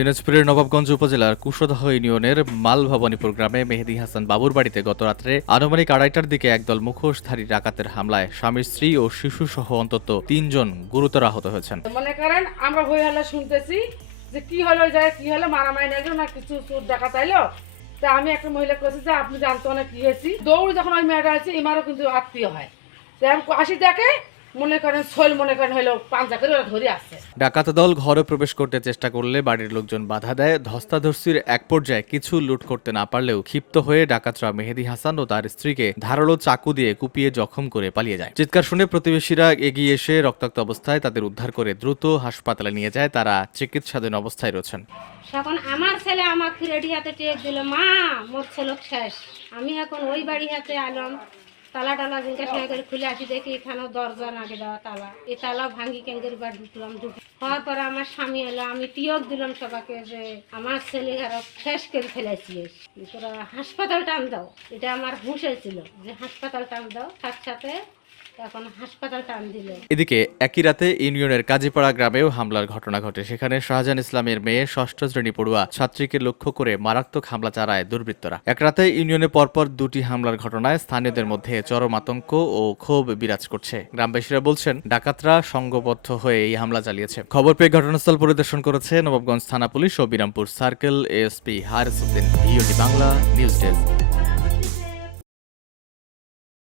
দিনাজপুরের নবাবগঞ্জ উপজেলার কুশদহ ইউনিয়নের মালভবানীপুর গ্রামে মেহেদী হাসান বাবুর বাড়িতে গত রাত্রে আনুমানিক 2:30টার দিকে একদল মুখোশধারী ডাকাতের হামলায় স্বামী স্ত্রী ও শিশু সহ অন্তত 3 জন গুরুতর আহত হয়েছেন। মনে করেন আমরা হই হলে শুনতেছি যে কি হলো যায় কি হলো মারামারি লাগলো না কিছু চোর ডাকাত আইলো। তা আমি একটা মহিলা কইছি যে আপনি জানতো না কি হয়েছি, দৌড় যখন ওই মেয়েটা আছে এমারও কিন্তু আত্মীয় হয়। আসি দেখে মনে করেন শৈল মনে করেন হইলো পাঞ্জা করে ওরা ধরে আসছে। ডাকাত দল ঘরে প্রবেশ করতে চেষ্টা করলে বাড়ির লোকজন বাধা দেয়। ধস্তাধস্তির এক পর্যায়ে কিছু লুট করতে না পারলেও ক্ষিপ্ত হয়ে ডাকাতরা মেহেদী হাসান ও তার স্ত্রীকে ধারালো চাকু দিয়ে কুপিয়ে জখম করে পালিয়ে যায়। চিৎকার শুনে প্রতিবেশীরা এগিয়ে এসে রক্তাক্ত অবস্থায় তাদের উদ্ধার করে দ্রুত হাসপাতালে নিয়ে যায়। তারা চিকিৎসাধীন অবস্থায় রয়েছেন। তখন আমার ছেলে আমাকে রেডি হাতে টেক দিল, মা মোর ছেলে শেষ। আমি এখন ওই বাড়ি হাতে আলম তালা টালা জিজ্ঞাসা করে খুলে আসি, দেখি এখানেও দরজা নাগে দেওয়া তালা, এই তালা ভাঙ্গি কেঙ্গের বাড়ি ঢুকলাম। হওয়ার পরে আমার স্বামী এলো, আমি টিয়ক দিলাম সবাইকে যে আমার ছেলে আরো শেষ করে ফেলেছিস, তোরা হাসপাতাল টান দাও। এটা আমার হুঁশে ছিল যে হাসপাতাল টান দাও, সাথে সাথে এখন হাসপাতাল টান দিল। এদিকে একই রাতে ইউনিয়নের কাজীপাড়া গ্রামেও হামলার ঘটনা ঘটে। সেখানে শাহজাহান ইসলামের মেয়ে 6ষ্ঠ শ্রেণী পড়ুয়া ছাত্রীকে লক্ষ্য করে মারাত্মক হামলা চালায় দুর্বৃত্তরা। এক রাতে ইউনিয়নে পরপর 2টি হামলার ঘটনায় স্থানীয়দের মধ্যে চরম আতঙ্ক ও ক্ষোভ বিরাজ করছে। গ্রামবাসীরা বলছেন ডাকাতরা সংঘবদ্ধ হয়ে এই হামলা চালিয়েছে। খবর পেয়ে ঘটনাস্থল পরিদর্শন করেছে নবাবগঞ্জ থানা পুলিশ ও Birampur circle ASP Haris Uddin. VOT Bangla news desk.